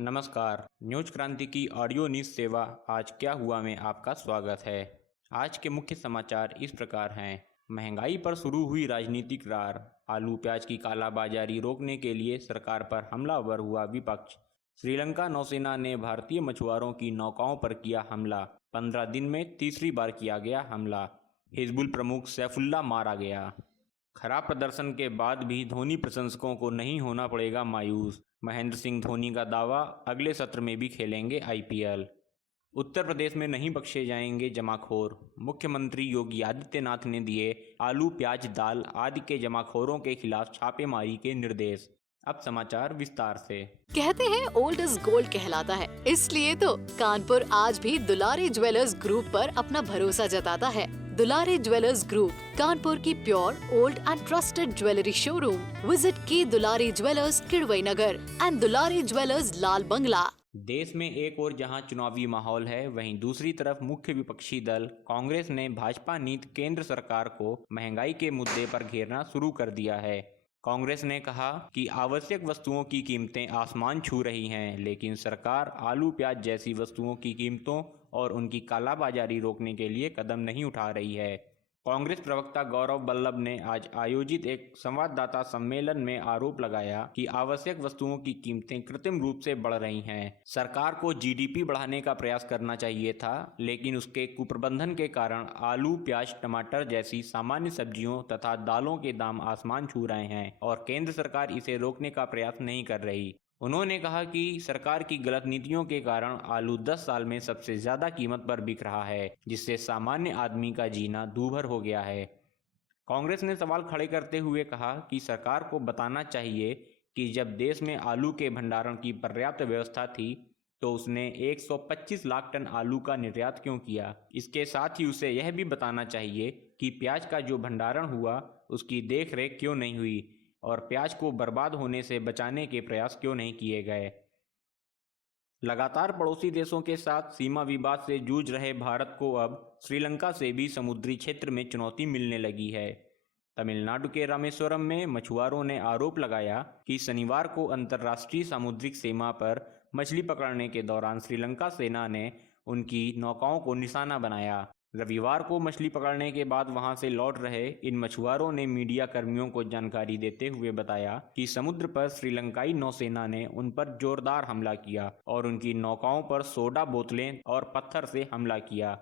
नमस्कार। न्यूज क्रांति की ऑडियो न्यूज सेवा आज क्या हुआ में आपका स्वागत है। आज के मुख्य समाचार इस प्रकार हैं। महंगाई पर शुरू हुई राजनीतिक रार, आलू प्याज की कालाबाजारी रोकने के लिए सरकार पर हमलावर हुआ विपक्ष। श्रीलंका नौसेना ने भारतीय मछुआरों की नौकाओं पर किया हमला, 15 दिन में तीसरी बार किया गया हमला। हिजबुल प्रमुख सैफुल्ला मारा गया। खराब प्रदर्शन के बाद भी धोनी प्रशंसकों को नहीं होना पड़ेगा मायूस। महेंद्र सिंह धोनी का दावा, अगले सत्र में भी खेलेंगे आईपीएल। उत्तर प्रदेश में नहीं बख्शे जाएंगे जमाखोर, मुख्यमंत्री योगी आदित्यनाथ ने दिए आलू प्याज दाल आदि के जमाखोरों के खिलाफ छापेमारी के निर्देश। अब समाचार विस्तार से। कहते हैं ओल्ड इज गोल्ड कहलाता है, इसलिए तो कानपुर आज भी दुलारी ज्वेलर्स ग्रुप पर अपना भरोसा जताता है। दुलारी ज्वेलर्स ग्रुप, कानपुर की pure old and trusted jewellery showroom. Visit की Dulari jewellers Kidwai Nagar and Dulari jewellers Lal Bangla. देश में एक ओर जहां चुनावी माहौल है, वहीं दूसरी तरफ मुख्य विपक्षी दल कांग्रेस ने भाजपा नीति केंद्र सरकार को महंगाई के मुद्दे पर घेरना शुरू कर दिया है। कांग्रेस ने कहा कि आवश्यक वस्तुओं की कीमतें आसमान छू रही हैं, लेकिन सरकार आलू प्याज जैसी वस्तुओं की कीमतों और उनकी कालाबाजारी रोकने के लिए कदम नहीं उठा रही है। कांग्रेस प्रवक्ता गौरव वल्लभ ने आज आयोजित एक संवाददाता सम्मेलन में आरोप लगाया कि आवश्यक वस्तुओं की कीमतें कृत्रिम रूप से बढ़ रही हैं। सरकार को जीडीपी बढ़ाने का प्रयास करना चाहिए था, लेकिन उसके कुप्रबंधन के कारण आलू प्याज टमाटर जैसी सामान्य सब्जियों तथा दालों के दाम आसमान छू रहे हैं और केंद्र सरकार इसे रोकने का प्रयास नहीं कर रही। उन्होंने कहा कि सरकार की गलत नीतियों के कारण आलू 10 साल में सबसे ज्यादा कीमत पर बिक रहा है, जिससे सामान्य आदमी का जीना दूभर हो गया है। कांग्रेस ने सवाल खड़े करते हुए कहा कि सरकार को बताना चाहिए कि जब देश में आलू के भंडारण की पर्याप्त व्यवस्था थी तो उसने 125 लाख टन आलू का निर्यात क्यों किया। इसके साथ ही उसे यह भी बताना चाहिए कि प्याज का जो भंडारण हुआ उसकी देखरेख क्यों नहीं हुई और प्याज को बर्बाद होने से बचाने के प्रयास क्यों नहीं किए गए। लगातार पड़ोसी देशों के साथ सीमा विवाद से जूझ रहे भारत को अब श्रीलंका से भी समुद्री क्षेत्र में चुनौती मिलने लगी है। तमिलनाडु के रामेश्वरम में मछुआरों ने आरोप लगाया कि शनिवार को अंतर्राष्ट्रीय सामुद्रिक सीमा पर मछली पकड़ने के दौरान श्रीलंका सेना ने उनकी नौकाओं को निशाना बनाया। रविवार को मछली पकड़ने के बाद वहां से लौट रहे इन मछुआरों ने मीडिया कर्मियों को जानकारी देते हुए बताया कि समुद्र पर श्रीलंकाई नौसेना ने उन पर जोरदार हमला किया और उनकी नौकाओं पर सोडा बोतलें और पत्थर से हमला किया।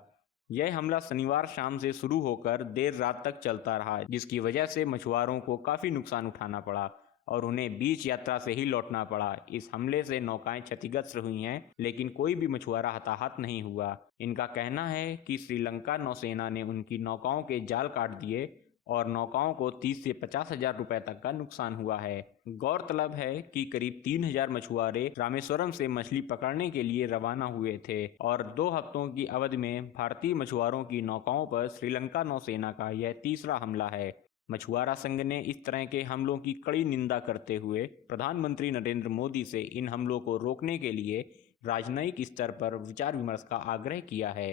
यह हमला शनिवार शाम से शुरू होकर देर रात तक चलता रहा, जिसकी वजह से मछुआरों को काफी नुकसान उठाना पड़ा और उन्हें बीच यात्रा से ही लौटना पड़ा। इस हमले से नौकाएं क्षतिग्रस्त हुई हैं, लेकिन कोई भी मछुआरा हताहत नहीं हुआ। इनका कहना है कि श्रीलंका नौसेना ने उनकी नौकाओं के जाल काट दिए और नौकाओं को 30 से 50 हजार रुपए तक का नुकसान हुआ है। गौरतलब है कि करीब 3000 मछुआरे रामेश्वरम से मछली पकड़ने के लिए रवाना हुए थे और 2 हफ्तों की अवधि में भारतीय मछुआरों की नौकाओं पर श्रीलंका नौसेना का यह तीसरा हमला है। मछुआरा संघ ने इस तरह के हमलों की कड़ी निंदा करते हुए प्रधानमंत्री नरेंद्र मोदी से इन हमलों को रोकने के लिए राजनयिक स्तर पर विचार विमर्श का आग्रह किया है।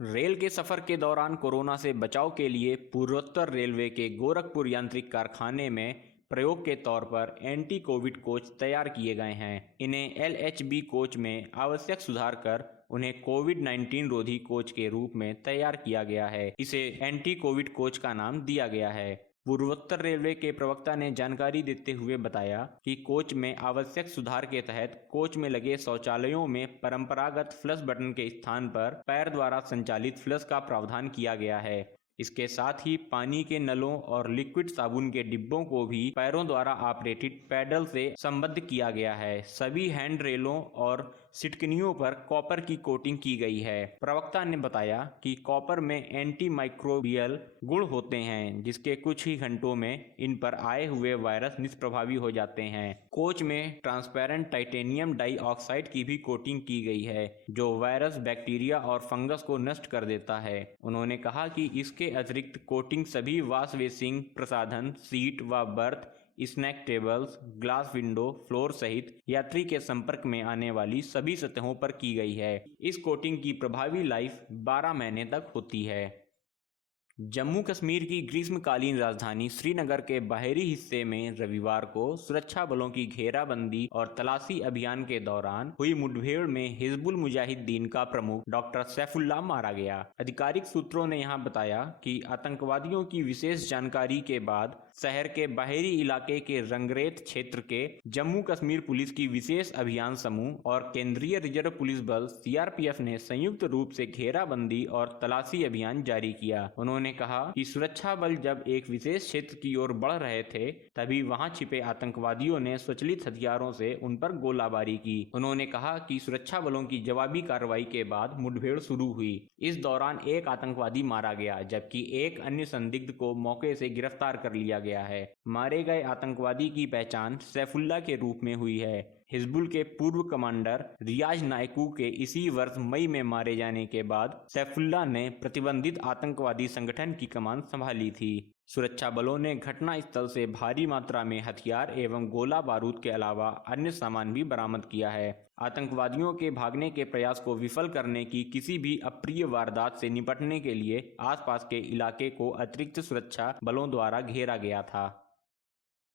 रेल के सफर के दौरान कोरोना से बचाव के लिए पूर्वोत्तर रेलवे के गोरखपुर यांत्रिक कारखाने में प्रयोग के तौर पर एंटी कोविड कोच तैयार किए गए हैं। इन्हें एलएचबी कोच में आवश्यक सुधार कर उन्हें कोविड-19 रोधी कोच के रूप में तैयार किया गया है। इसे एंटी कोविड कोच का नाम दिया गया है। पूर्वोत्तर रेलवे के प्रवक्ता ने जानकारी देते हुए बताया कि कोच में आवश्यक सुधार के तहत कोच में लगे शौचालयों में परंपरागत फ्लश बटन के स्थान पर पैर द्वारा संचालित फ्लश का प्रावधान किया गया है। इसके साथ ही पानी के नलों और लिक्विड साबुन के डिब्बों को भी पैरों द्वारा ऑपरेटेड पैडल से संबद्ध किया गया है। सभी हैंड रेलों और सिटकनियों पर कॉपर की कोटिंग की गई है। प्रवक्ता ने बताया कि कॉपर में एंटी माइक्रोबियल गुण होते हैं, जिसके कुछ ही घंटों में इन पर आए हुए वायरस निष्प्रभावी हो जाते हैं। कोच में ट्रांसपेरेंट टाइटेनियम डाइऑक्साइड की भी कोटिंग की गई है, जो वायरस, बैक्टीरिया और फंगस को नष्ट कर देता है। उन्होंने कहा कि इसके अतिरिक्त कोटिंग सभी वॉश बेसिन, प्रसाधन, सीट व berth, snack tables, glass window, floor सहित यात्री के संपर्क में आने वाली सभी सतहों पर की गई है। इस कोटिंग की प्रभावी लाइफ 12 महीने तक होती है। जम्मू कश्मीर की ग्रीष्मकालीन राजधानी श्रीनगर के बाहरी हिस्से में रविवार को सुरक्षा बलों की घेराबंदी और तलाशी अभियान के दौरान हुई मुठभेड़ में हिजबुल मुजाहिदीन का प्रमुख डॉक्टर सैफुल्लाह मारा गया। आधिकारिक सूत्रों ने यहां बताया कि आतंकवादियों की विशेष जानकारी के बाद शहर के बाहरी इलाके के रंगरेत क्षेत्र के जम्मू कश्मीर पुलिस की विशेष अभियान समूह और केंद्रीय रिजर्व पुलिस बल सीआरपीएफ ने संयुक्त रूप से घेराबंदी और तलाशी अभियान जारी किया। उन्होंने कहा कि सुरक्षा बल जब एक विशेष क्षेत्र की ओर बढ़ रहे थे तभी वहां छिपे आतंकवादियों ने स्वचालित हथियारों से उन पर गोलाबारी की। उन्होंने कहा कि सुरक्षा बलों की जवाबी कार्रवाई के बाद मुठभेड़ शुरू हुई। इस दौरान एक आतंकवादी मारा गया जबकि एक अन्य संदिग्ध को मौके से गिरफ्तार कर लिया गया है। मारे गए आतंकवादी की पहचान सैफुल्लाह के रूप में हुई है। हिजबुल के पूर्व कमांडर रियाज नायकू के इसी वर्ष मई में मारे जाने के बाद सैफुल्लाह ने प्रतिबंधित आतंकवादी संगठन की कमान संभाली थी। सुरक्षा बलों ने घटना स्थल से भारी मात्रा में हथियार एवं गोला बारूद के अलावा अन्य सामान भी बरामद किया है। आतंकवादियों के भागने के प्रयास को विफल करने की किसी भी अप्रिय वारदात से निपटने के लिए आसपास के इलाके को अतिरिक्त सुरक्षा बलों द्वारा घेरा गया था।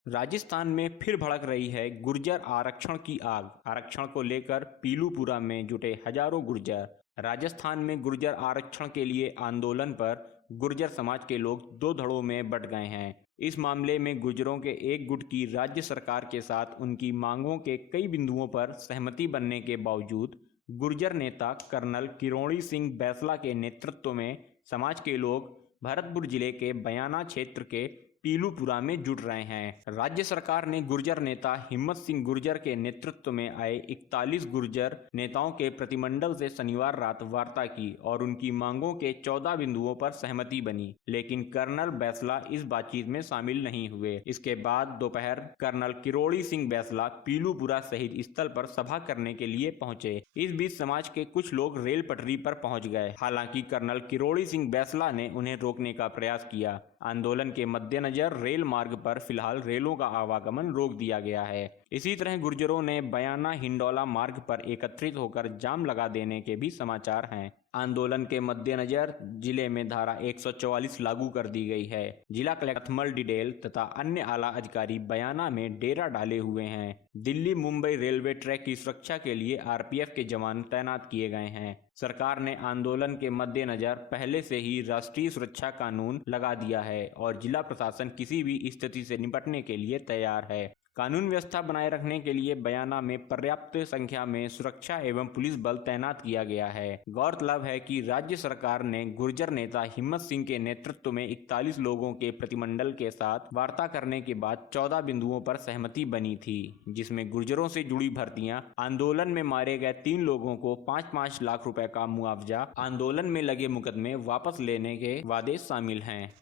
राजस्थान में फिर भड़क रही है गुर्जर आरक्षण की आग। आरक्षण को लेकर पीलूपुरा में जुटे हजारों गुर्जर। राजस्थान में गुर्जर आरक्षण के लिए आंदोलन पर गुर्जर समाज के लोग दो धड़ों में बंट गए हैं। इस मामले में गुर्जरों के एक गुट की राज्य सरकार के साथ उनकी मांगों के कई बिंदुओं पर सहमति बनने के बावजूद गुर्जर नेता कर्नल किरोड़ी सिंह बैंसला के नेतृत्व में समाज के लोग भरतपुर जिले के बयाना क्षेत्र के पीलूपुरा में जुट रहे हैं। राज्य सरकार ने गुर्जर नेता हिम्मत सिंह गुर्जर के नेतृत्व में आए 41 गुर्जर नेताओं के प्रतिमंडल से शनिवार रात वार्ता की और उनकी मांगों के 14 बिंदुओं पर सहमति बनी, लेकिन कर्नल बैंसला इस बातचीत में शामिल नहीं हुए। इसके बाद दोपहर कर्नल किरोड़ी सिंह बैंसला पीलूपुरा शहीद स्थल पर सभा करने के लिए पहुंचे। इस बीच समाज के कुछ लोग रेल पटरी पर पहुंच गए। हालांकि कर्नल किरोड़ी सिंह बैंसला ने उन्हें रोकने का प्रयास किया। आंदोलन के मद्देनजर रेल मार्ग पर फिलहाल रेलों का आवागमन रोक दिया गया है। इसी तरह गुर्जरों ने बयाना हिंडौला मार्ग पर एकत्रित होकर जाम लगा देने के भी समाचार हैं। आंदोलन के मद्देनजर जिले में धारा 144 लागू कर दी गई है। जिला कलेक्टर अथमल डिडेल तथा अन्य आला अधिकारी बयाना में डेरा डाले हुए हैं। दिल्ली मुंबई रेलवे ट्रैक की सुरक्षा के लिए आरपीएफ के जवान तैनात किए गए हैं। सरकार ने आंदोलन के मद्देनजर पहले से ही राष्ट्रीय सुरक्षा कानून लगा दिया है और जिला प्रशासन किसी भी स्थिति से निपटने के लिए तैयार है। कानून व्यवस्था बनाए रखने के लिए बयाना में पर्याप्त संख्या में सुरक्षा एवं पुलिस बल तैनात किया गया है। गौरतलब है कि राज्य सरकार ने गुर्जर नेता हिम्मत सिंह के नेतृत्व में 41 लोगों के प्रतिमंडल के साथ वार्ता करने के बाद 14 बिंदुओं पर सहमति बनी थी, जिसमें गुर्जरों से जुड़ी भर्तियां, आंदोलन में मारे गए 3 लोगों को 5-5 लाख रुपए का मुआवजा, आंदोलन में लगे मुकदमे वापस लेने के वादे शामिल हैं।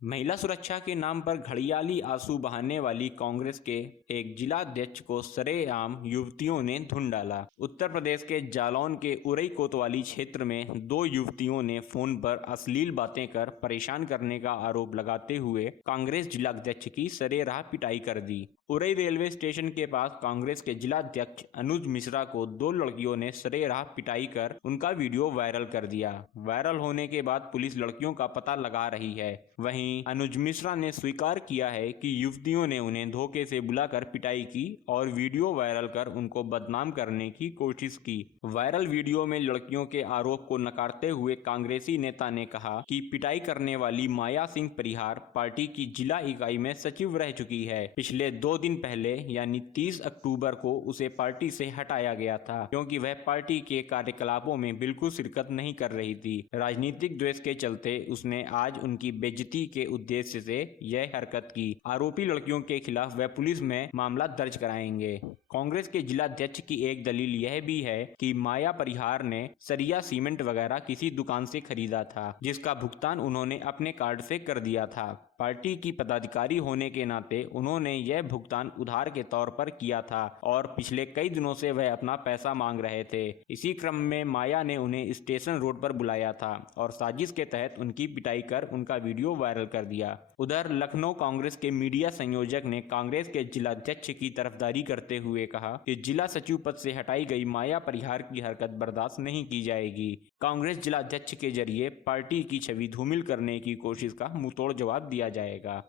महिला सुरक्षा के नाम पर घड़ियाली आंसू बहाने वाली कांग्रेस के एक जिला अध्यक्ष को सरेआम युवतियों ने धुन डाला। उत्तर प्रदेश के जालौन के उरई कोतवाली क्षेत्र में 2 युवतियों ने फोन पर अश्लील बातें कर परेशान करने का आरोप लगाते हुए कांग्रेस जिला अध्यक्ष की सरेराह पिटाई कर दी। उरई रेलवे स्टेशन के पास कांग्रेस के जिला अध्यक्ष अनुज मिश्रा को 2 लड़कियों ने सरेराह पिटाई कर उनका वीडियो वायरल कर दिया। वायरल होने के बाद पुलिस लड़कियों का पता लगा रही है। वहीं अनुज मिश्रा ने स्वीकार किया है कि युवतियों ने उन्हें धोखे से बुलाकर पिटाई की और वीडियो वायरल कर उनको बदनाम करने की कोशिश की। वायरल वीडियो में लड़कियों के आरोप को नकारते हुए कांग्रेसी नेता ने कहा कि पिटाई करने वाली माया सिंह परिहार पार्टी की जिला इकाई में सचिव रह चुकी है। पिछले 2 दिन पहले यानी 30 अक्टूबर को उसे पार्टी से हटाया गया था क्योंकि वह पार्टी के कार्यकलापों में बिल्कुल शिरकत नहीं कर रही थी। राजनीतिक द्वेष के चलते उसने आज उनकी बेइज्जती के उद्देश्य से यह हरकत की। आरोपी लड़कियों के खिलाफ वह पुलिस में मामला दर्ज कराएंगे। कांग्रेस के जिला अध्यक्ष की एक दलील यह भी है कि माया परिहार ने सरिया सीमेंट वगैरह किसी दुकान से खरीदा था, जिसका भुगतान उन्होंने अपने कार्ड से कर दिया था। पार्टी की पदाधिकारी होने के नाते उन्होंने यह भुगतान उधार के तौर पर किया था और पिछले कई दिनों से वह अपना पैसा मांग रहे थे। इसी क्रम में माया ने उन्हें स्टेशन रोड पर बुलाया था और साजिश के तहत उनकी पिटाई कर उनका वीडियो वायरल कर दिया। उधर लखनऊ कांग्रेस के मीडिया संयोजक ने कांग्रेस के जिलाध्यक्ष की तरफदारी करते हुए कहा कि जिला सचिव पद से हटाई गई माया परिहार की हरकत बर्दाश्त नहीं की जाएगी। कांग्रेस जिलाध्यक्ष के जरिए पार्टी की छवि धूमिल करने की कोशिश का मुंहतोड़ जवाब दिया जाएगा।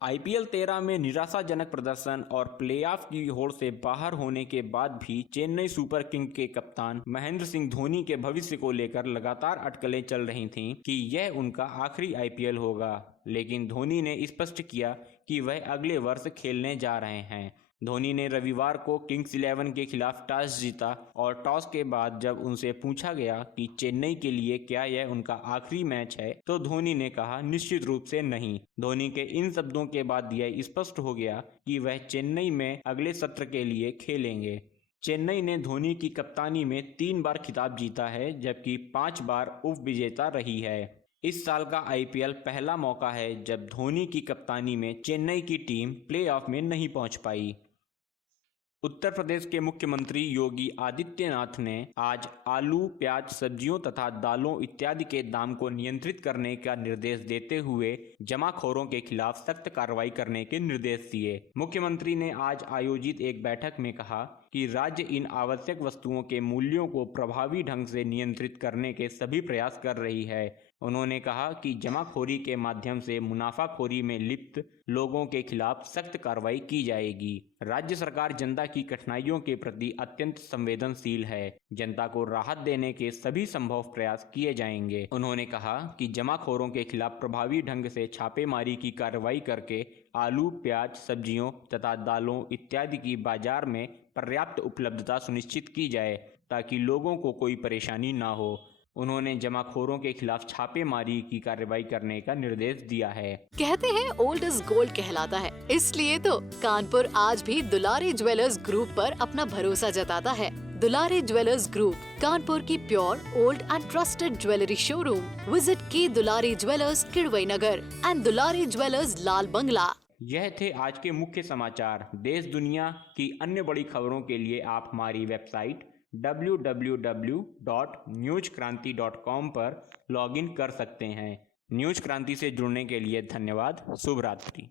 आईपीएल 13 में निराशाजनक प्रदर्शन और प्लेऑफ की होड़ से बाहर होने के बाद भी चेन्नई सुपर किंग के कप्तान महेंद्र सिंह धोनी के भविष्य को लेकर लगातार अटकलें चल रही थीं कि यह उनका आखिरी आईपीएल होगा, लेकिन धोनी ने स्पष्ट किया कि वह अगले वर्ष खेलने जा रहे हैं। धोनी ने रविवार को किंग्स 11 के खिलाफ टॉस जीता और टॉस के बाद जब उनसे पूछा गया कि चेन्नई के लिए क्या यह उनका आखिरी मैच है, तो धोनी ने कहा निश्चित रूप से नहीं। धोनी के इन शब्दों के बाद यह स्पष्ट हो गया कि वह चेन्नई में अगले सत्र के लिए खेलेंगे। चेन्नई ने धोनी की कप्तानी में 3 बार खिताब जीता है, जबकि 5 बार उप विजेता रही है। इस साल का आईपीएल पहला मौका है जब धोनी की कप्तानी में चेन्नई की टीम प्लेऑफ में नहीं पहुंच पाई। उत्तर प्रदेश के मुख्यमंत्री योगी आदित्यनाथ ने आज आलू, प्याज, सब्जियों तथा दालों इत्यादि के दाम को नियंत्रित करने का निर्देश देते हुए जमाखोरों के खिलाफ सख्त कार्रवाई करने के निर्देश दिए। मुख्यमंत्री ने आज आयोजित एक बैठक में कहा कि राज्य इन आवश्यक वस्तुओं के मूल्यों को प्रभावी ढंग से नियंत्रित करने के सभी प्रयास कर रही है। उन्होंने कहा कि जमाखोरी के माध्यम से मुनाफाखोरी में लिप्त लोगों के खिलाफ सख्त कार्रवाई की जाएगी। राज्य सरकार जनता की कठिनाइयों के प्रति अत्यंत संवेदनशील है। जनता को राहत देने के सभी संभव प्रयास किए जाएंगे। उन्होंने कहा कि जमाखोरों के खिलाफ प्रभावी ढंग से छापेमारी की कार्रवाई करके आलू, प्याज, सब्जियों तथा दालों इत्यादि की बाजार में पर्याप्त उपलब्धता सुनिश्चित की जाए ताकि लोगों को कोई परेशानी ना हो। उन्होंने जमाखोरों के खिलाफ छापेमारी की कार्रवाई करने का निर्देश दिया है। कहते हैं ओल्ड इज गोल्ड कहलाता है, इसलिए तो कानपुर आज भी दुलारी ज्वेलर्स ग्रुप पर अपना भरोसा जताता है। दुलारी ज्वेलर्स ग्रुप, कानपुर की pure, old and trusted jewellery showroom. Visit की Dulari jewellers, Kidwai Nagar and Dulari jewellers, Lal Bangla. यह थे आज के मुख्य समाचार। देश दुनिया की अन्य बड़ी खबरों के लिए आप हमारी वेबसाइट www.newskranti.com पर लॉगिन कर सकते हैं। न्यूज क्रांति से जुड़ने के लिए धन्यवाद। शुभ रात्रि।